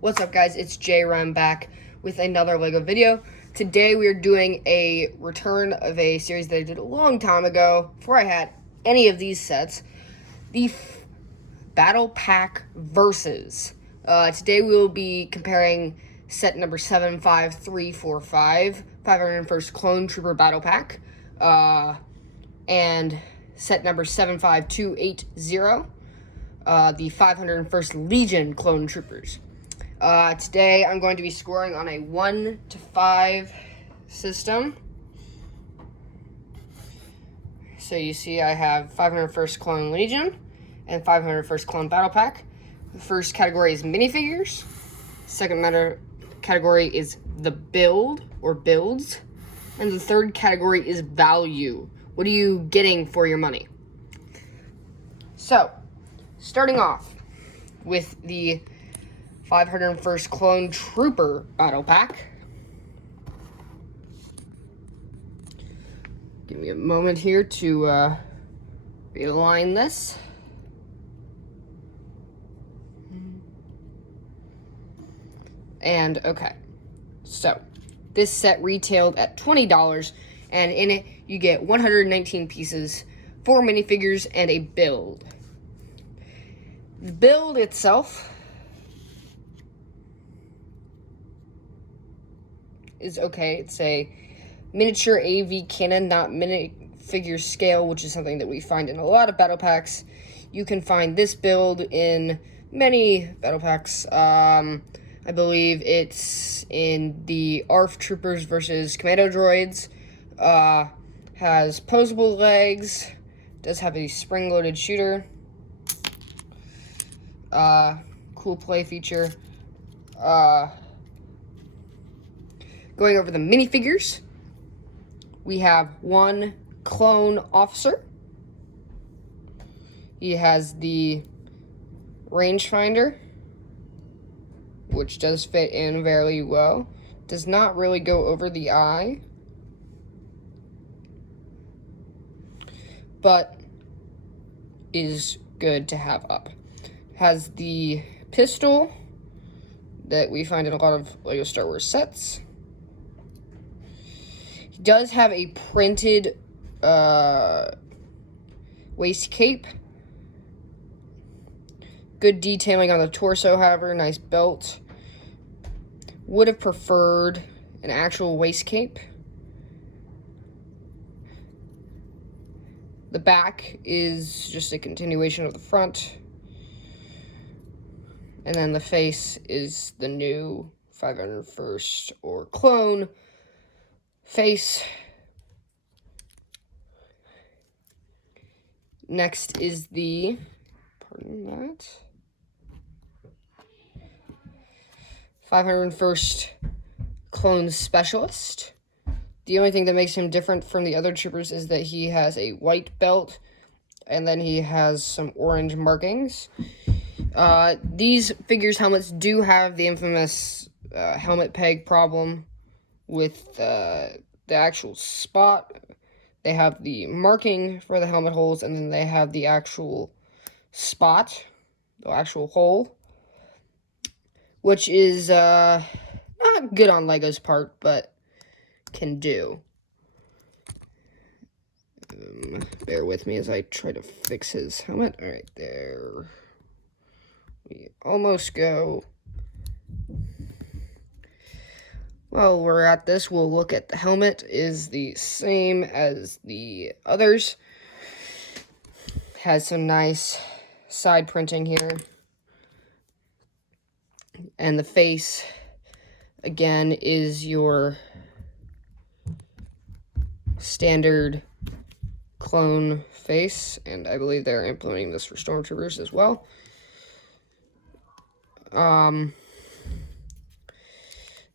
What's up, guys? It's JRem back with another LEGO video. Today we are doing a return of a series that I did a long time ago, before I had any of these sets. The Battle Pack Versus. Today we will be comparing set number 75345, 501st Clone Trooper Battle Pack, and set number 75280, the 501st Legion Clone Troopers. Today I'm going to be scoring on a 1 to 5 system. So you see I have 501st Clone Legion and 501st Clone Battle Pack. The first category is minifigures. Second category is the build or builds. And the third category is value. What are you getting for your money? So, starting off with the 501st Clone Trooper Battle Pack. Give me a moment here to realign this. And okay, so this set retailed at $20, and in it you get 119 pieces, 4 minifigures, and a build. The build itself is okay. It's a miniature AV cannon, not minifigure scale, which is something that we find in a lot of battle packs. You can find this build in many battle packs. I believe it's in the ARF Troopers versus Commando Droids. Has posable legs. Does have a spring-loaded shooter. Cool play feature. Going over the minifigures, we have one clone officer. He has the rangefinder, which does fit in very well. Does not really go over the eye, but is good to have up. Has the pistol that we find in a lot of LEGO Star Wars sets. He does have a printed waist cape. Good detailing on the torso, however, nice belt. Would have preferred an actual waist cape. The back is just a continuation of the front. And then the face is the new 501st or clone face. Next is the, pardon that, 501st Clone Specialist. The only thing that makes him different from the other troopers is that he has a white belt, and then he has some orange markings. These figures' helmets do have the infamous helmet peg problem with the actual spot. They have the marking for the helmet holes, and then they have the actual spot, the actual hole, which is not good on LEGO's part, but can do. Bear with me as I try to fix his helmet. All right, there we almost go. While we're at this, we'll look at the helmet. Is the same as the others. Has some nice side printing here. And the face, again, is your standard clone face, and I believe they're implementing this for Stormtroopers as well.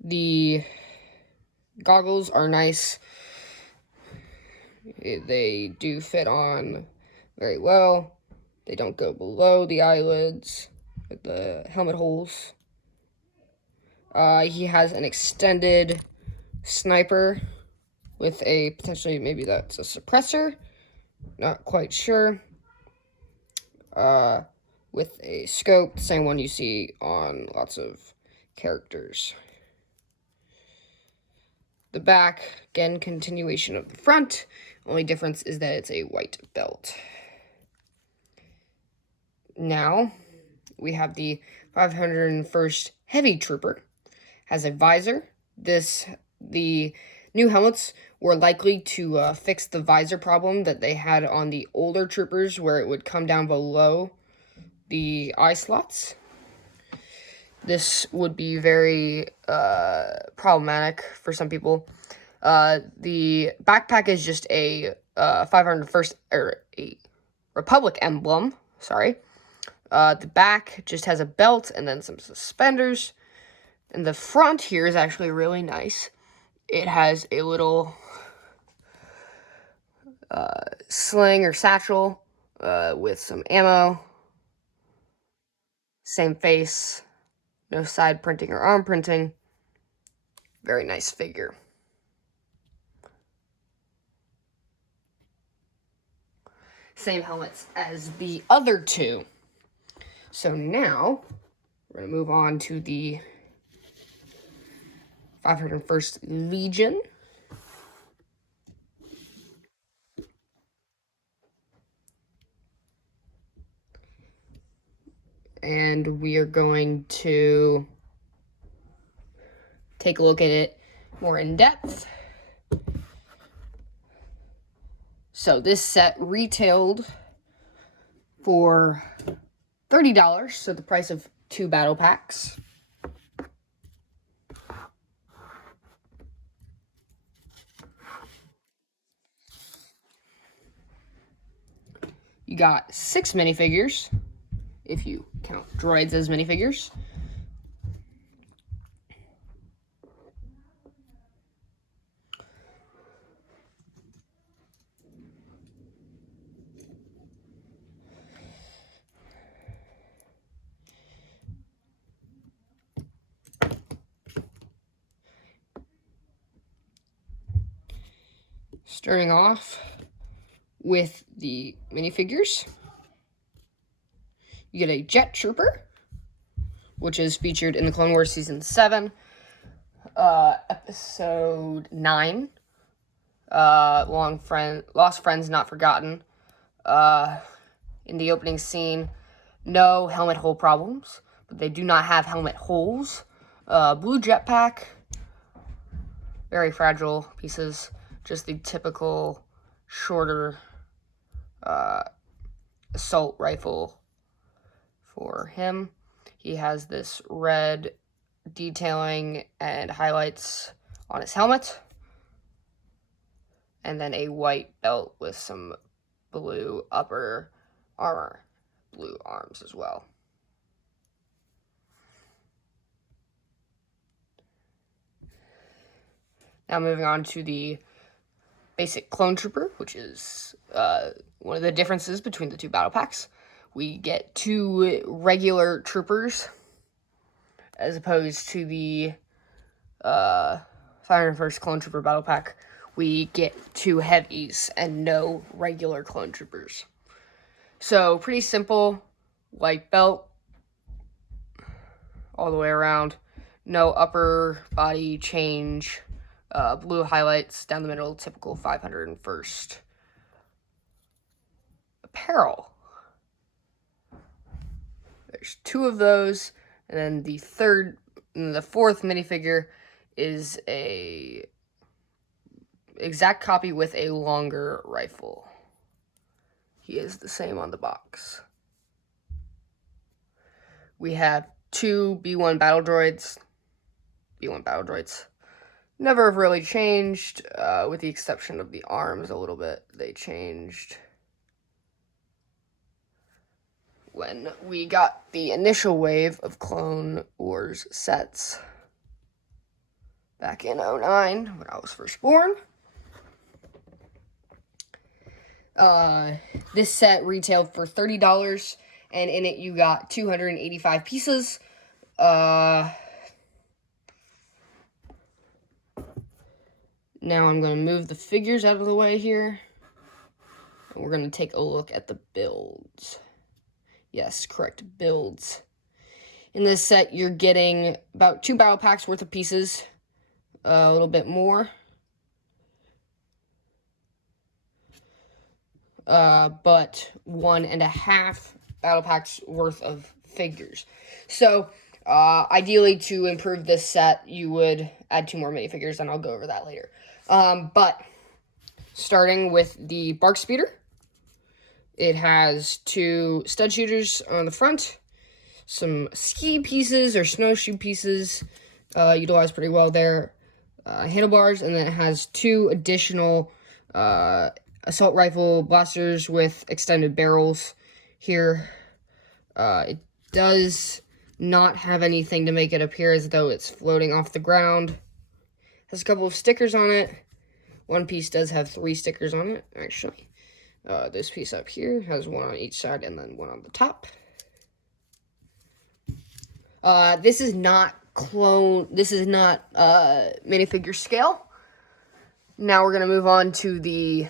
The goggles are nice. They do fit on very well. They don't go below the eyelids with the helmet holes. He has an extended sniper with a potentially, maybe that's a suppressor. Not quite sure. With a scope, the same one you see on lots of characters. The back, again, continuation of the front. Only difference is that it's a white belt. Now, we have the 501st Heavy Trooper. Has a visor. The new helmets were likely to fix the visor problem that they had on the older troopers, where it would come down below the eye slots. This would be very problematic for some people. The backpack is just a 501st, or a Republic emblem, sorry. The back just has a belt and then some suspenders. And the front here is actually really nice. It has a little sling or satchel with some ammo. Same face. No side printing or arm printing. Very nice figure. Same helmets as the other two. So now, we're going to move on to the 501st Legion. And we are going to take a look at it more in depth. So this set retailed for $30, so the price of 2 battle packs. You got 6 minifigures, if you count droids as minifigures. Starting off with the minifigures, you get a Jet Trooper, which is featured in the Clone Wars Season 7, Episode 9, Lost Friends Not Forgotten. In the opening scene, no helmet hole problems, but they do not have helmet holes. Blue jetpack, very fragile pieces, just the typical shorter assault rifle for him. He has this red detailing and highlights on his helmet, and then a white belt with some blue upper armor, blue arms as well. Now moving on to the basic Clone Trooper, which is one of the differences between the two battle packs. We get 2 regular troopers, as opposed to the 501st Clone Trooper battle pack. We get 2 heavies and no regular Clone Troopers. So pretty simple, white belt all the way around, no upper body change. Blue highlights down the middle, typical 501st apparel. There's 2 of those, and then the 4th minifigure is a exact copy with a longer rifle. He is the same on the box. We have 2 B1 battle droids. B1 battle droids never have really changed, with the exception of the arms a little bit. They changed when we got the initial wave of Clone Wars sets back in 2009, when I was first born. This set retailed for $30, and in it you got 285 pieces. Now I'm going to move the figures out of the way here, and we're going to take a look at the builds. Yes, correct, builds. In this set, you're getting about 2 battle packs worth of pieces, a little bit more. But 1.5 battle packs worth of figures. So, ideally, to improve this set, you would add 2 more minifigures, and I'll go over that later. But starting with the Bark Speeder, it has 2 stud shooters on the front, some ski pieces or snowshoe pieces, utilized pretty well there, handlebars, and then it has 2 additional assault rifle blasters with extended barrels here. It does not have anything to make it appear as though it's floating off the ground. Has a couple of stickers on it. One piece does have 3 stickers on it, actually. This piece up here has 1 on each side and then 1 on the top. This is not minifigure scale. Now we're going to move on to the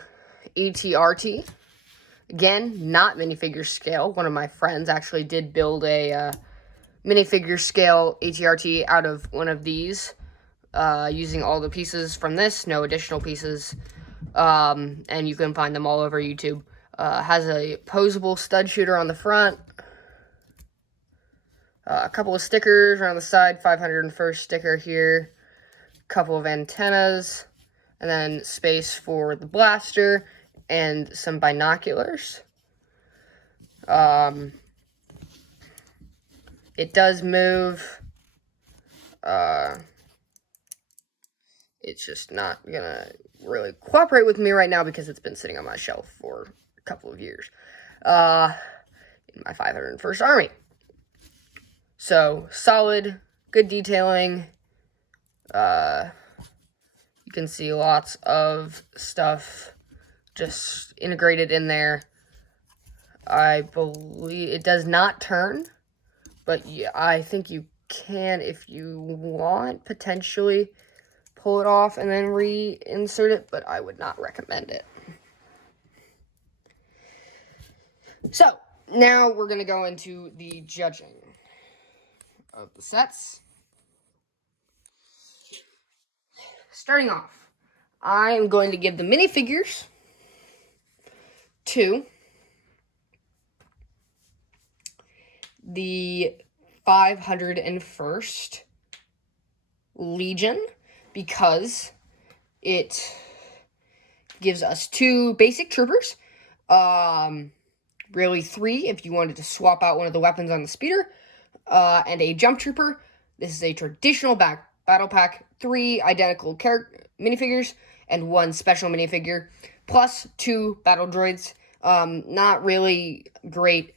ATRT. Again, not minifigure scale. One of my friends actually did build a minifigure scale ATRT out of one of these, using all the pieces from this, no additional pieces, and you can find them all over YouTube. Has a posable stud shooter on the front, a couple of stickers around the side, 501st sticker here, a couple of antennas, and then space for the blaster, and some binoculars. It does move. It's just not gonna really cooperate with me right now because it's been sitting on my shelf for a couple of years. In my 501st Army. So, solid, good detailing. You can see lots of stuff just integrated in there. I believe it does not turn, but yeah, I think you can, if you want, potentially pull it off and then reinsert it, but I would not recommend it. So, now we're going to go into the judging of the sets. Starting off, I am going to give the minifigures to the 501st Legion because it gives us 2 basic troopers, really 3 if you wanted to swap out one of the weapons on the speeder, and a jump trooper. This is a traditional battle pack, 3 identical minifigures, and 1 special minifigure, plus 2 battle droids. Not really great.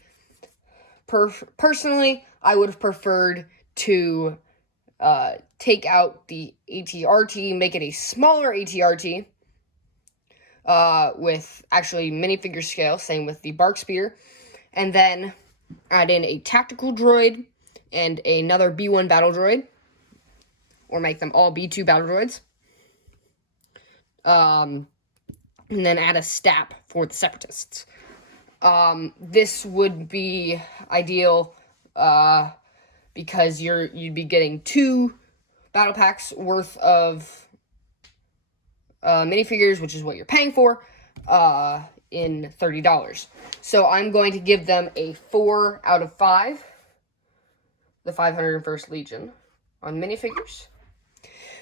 Personally, I would have preferred to take out the ATRT, make it a smaller ATRT, with actually minifigure scale, same with the Bark Speeder, and then add in a tactical droid and another B1 battle droid, or make them all B2 battle droids, and then add a STAP for the Separatists. This would be ideal, because you'd be getting 2 battle packs worth of minifigures, which is what you're paying for, in $30. So I'm going to give them a 4 out of 5, the 501st Legion, on minifigures.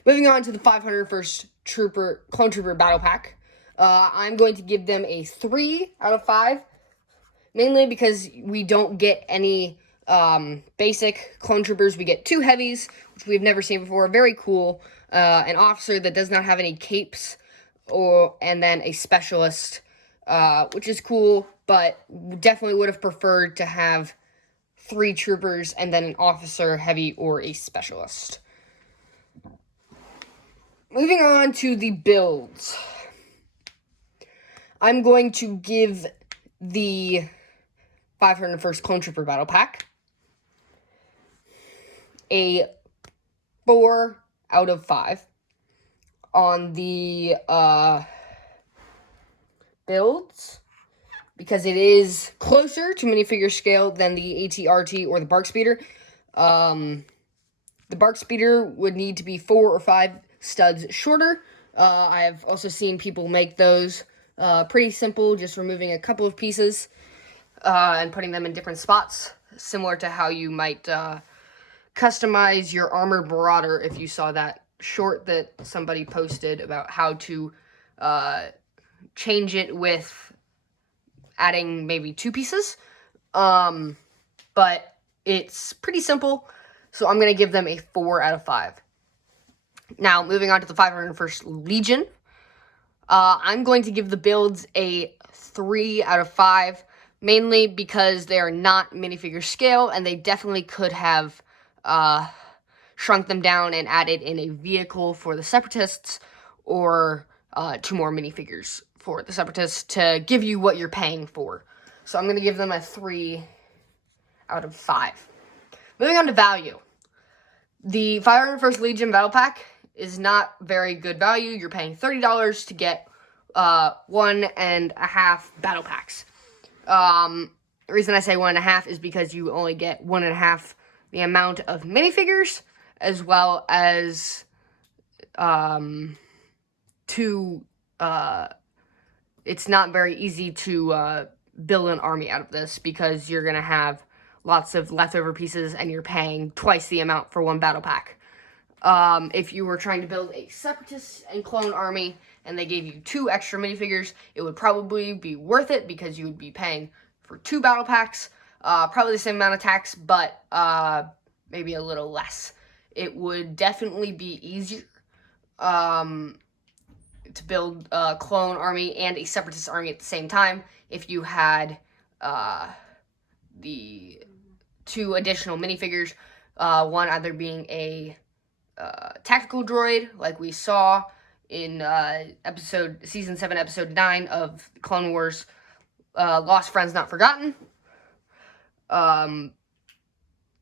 Moving on to the 501st Clone Trooper Battle Pack, I'm going to give them a 3 out of 5, mainly because we don't get any basic Clone Troopers. We get 2 heavies, which we've never seen before, very cool, an officer that does not have any capes, and then a specialist, which is cool, but definitely would have preferred to have 3 troopers and then an officer, heavy, or a specialist. Moving on to the builds. I'm going to give the 501st Clone Trooper Battle Pack a 4 out of 5 on the builds, because it is closer to minifigure scale than the ATRT or the Bark Speeder. The bark speeder would need to be 4 or 5 studs shorter. I've also seen people make those pretty simple, just removing a couple of pieces and putting them in different spots, similar to how you might customize your Armored Marauder if you saw that short that somebody posted about how to change it with adding maybe 2 pieces. But it's pretty simple, so I'm going to give them a 4 out of 5. Now, moving on to the 501st Legion, I'm going to give the builds a 3 out of 5, mainly because they are not minifigure scale, and they definitely could have shrunk them down and added in a vehicle for the Separatists, or 2 more minifigures for the Separatists to give you what you're paying for. So I'm going to give them a 3 out of 5. Moving on to value. The 501st Legion Battle Pack is not very good value. You're paying $30 to get 1.5 battle packs. The reason I say 1.5 is because you only get 1.5 the amount of minifigures, as well as 2. It's not very easy to build an army out of this, because you're gonna have lots of leftover pieces and you're paying twice the amount for 1 battle pack. If you were trying to build a Separatist and clone army and they gave you 2 extra minifigures, it would probably be worth it, because you would be paying for 2 battle packs, probably the same amount of tax, but maybe a little less. It would definitely be easier to build a clone army and a Separatist army at the same time if you had the 2 additional minifigures, one either being a tactical droid, like we saw in Season 7, Episode 9 of Clone Wars, Lost Friends Not Forgotten,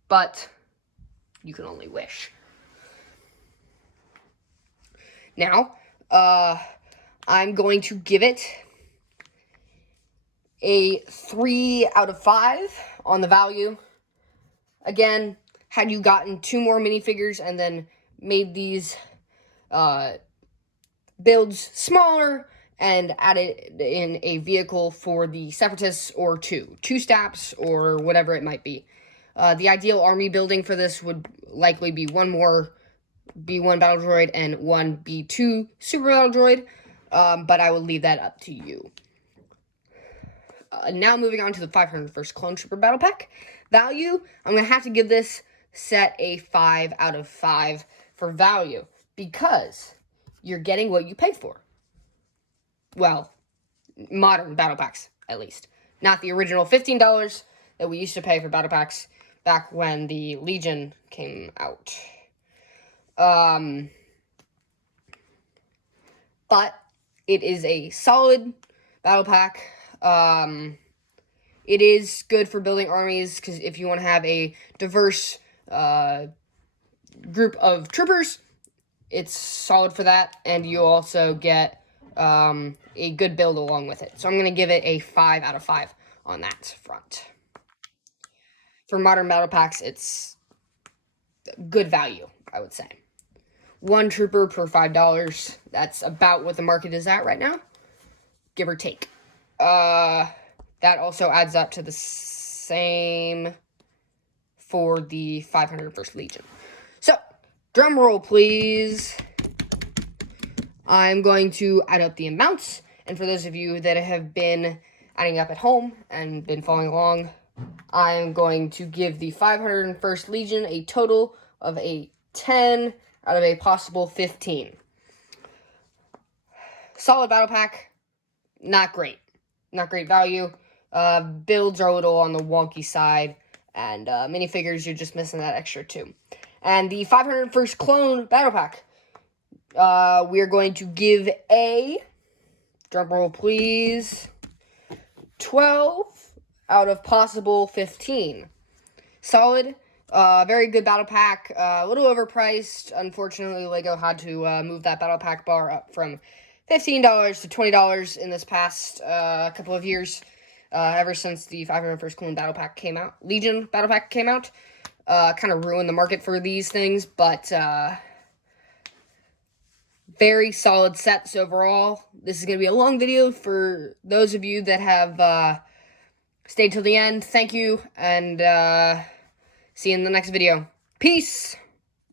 but you can only wish. Now, I'm going to give it a 3 out of 5 on the value. Again, had you gotten 2 more minifigures and then made these builds smaller and added in a vehicle for the Separatists, or 2 Staps, or whatever it might be, the ideal army building for this would likely be 1 more B1 battle droid and 1 B2 super battle droid, but I will leave that up to you. Now moving on to the 501st Clone Trooper Battle Pack. Value, I'm going to have to give this set a 5 out of 5 for value, because you're getting what you pay for. Well, modern battle packs, at least. Not the original $15 that we used to pay for battle packs back when the Legion came out. But it is a solid battle pack. It is good for building armies, because if you want to have a diverse group of troopers, it's solid for that, and you also get a good build along with it. So I'm going to give it a 5 out of 5 on that front. For modern battle packs, it's good value, I would say. 1 trooper per $5. That's about what the market is at right now, give or take. That also adds up to the same for the 501st Legion. So, drum roll, please. I'm going to add up the amounts, and for those of you that have been adding up at home and been following along, I'm going to give the 501st Legion a total of a 10 out of a possible 15. Solid battle pack, not great. Not great value. Builds are a little on the wonky side, and minifigures, you're just missing that extra 2. And the 501st Clone Battle Pack, we are going to give a, drum roll please, 12 out of possible 15. Solid, very good battle pack, a little overpriced. Unfortunately, LEGO had to move that battle pack bar up from $15 to $20 in this past couple of years, ever since the 501st Clone Battle Pack came out, Legion Battle Pack came out. kind of ruin the market for these things, but very solid sets overall. This is going to be a long video for those of you that have stayed till the end. Thank you, and see you in the next video. Peace!